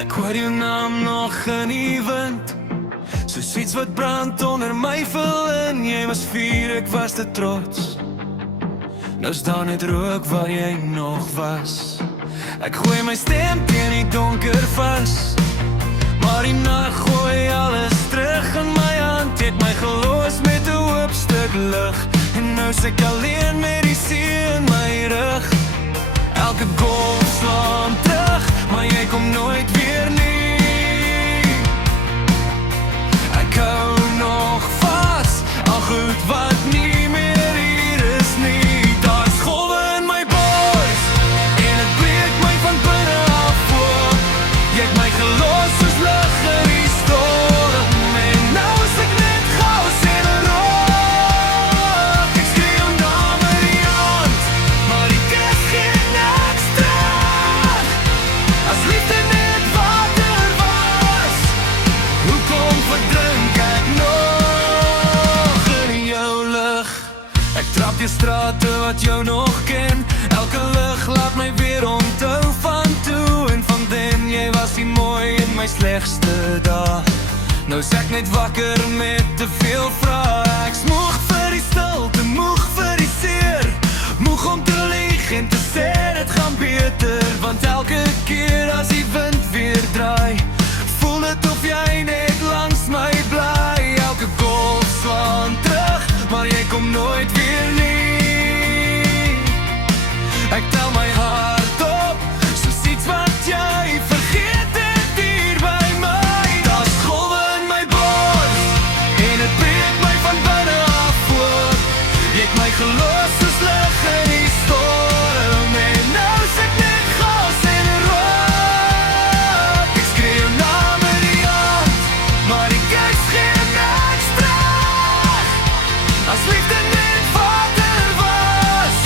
Ek hoor jou naam nog in die wind, soos iets wat brand onder my vel in. Jy was vuur, ek was te trots. Nou staan net rook waar jy nog was. Ek gooi my stem teen die donker vas, maar die nag gooi alles terug in my hand. Het my gelos met 'n hoop stuk lig, en nou is ek alleen met die see in my rug. Elke golf slaan terug, maar jy kom nooit weer nie. Ek hou nog vas, al goed wat nie meer hier is nie. Daar's golwe in my bors, en het breek my van binne af voor. Jy het my gelos soos lig in die storm, en nou is ek net chaos en 'n rook. Ek skree jou naam in die hand, maar die kus gee niks terug. As liefde net water was, hoekom verdrink ek nog in jou lig? Ek trap die strate wat jou nog ken. Elke lig laat my weer onthou van toe en van den. Jy was die mooi in my slegste dae. Nou is ek net wakker met te veel vrae. Ek's moeg vir die stilte, moeg vir die seer, moeg om te lieg en te sê dit gaan beter. Want elke keer as die wind weer draai, voel dit of jy net langs my bly. Elke golf slaan terug, maar jy kom nooit weer nie. Ek tel my hart op, soos iets wat jy vergeet het hier by my. Daar's golwe in my bors, en het breek my van binne af voor. Jy het my gelos soos lig in die storm, en nou is ek net chaos en 'n rook. Ek skree jou naam in die hand, maar die kus gee niks terug. As liefde net water was,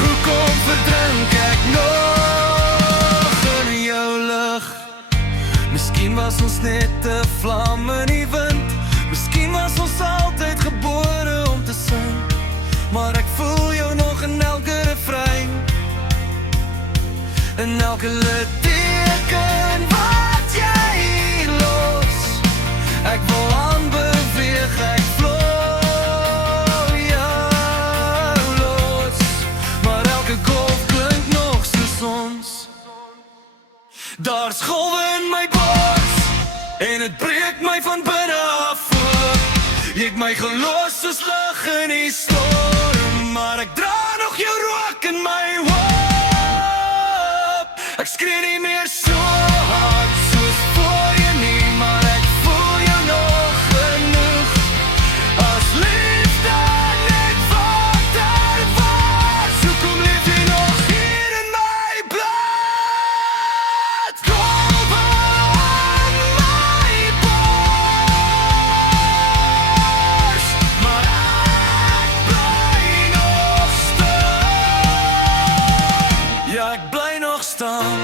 hoekom verdrink ek nog in jou lig? Miskien was ons net 'n vlam in die wind, miskien was ons altyd gebore om te sing, maar ek voel jou nog in elke refrein, in elke litteken wat jy los. Ek wil aanbeweeg, ek vloei jou los, maar elke golf klink nog soos ons. Daar's golwe in my bors, en het breek my van binne af voor. Jy het my gelos soos lig in die storm, maar ek dra nog jou rook in my hoop. Ek skree nie meer so hard soos voor jy nie, maar ek voel jou nog genoeg. As liefde net water was, hoekom leef jy nog hier in my bloed? Golwe in my bors, maar ek bly nog staan. Ja, ek bly nog staan.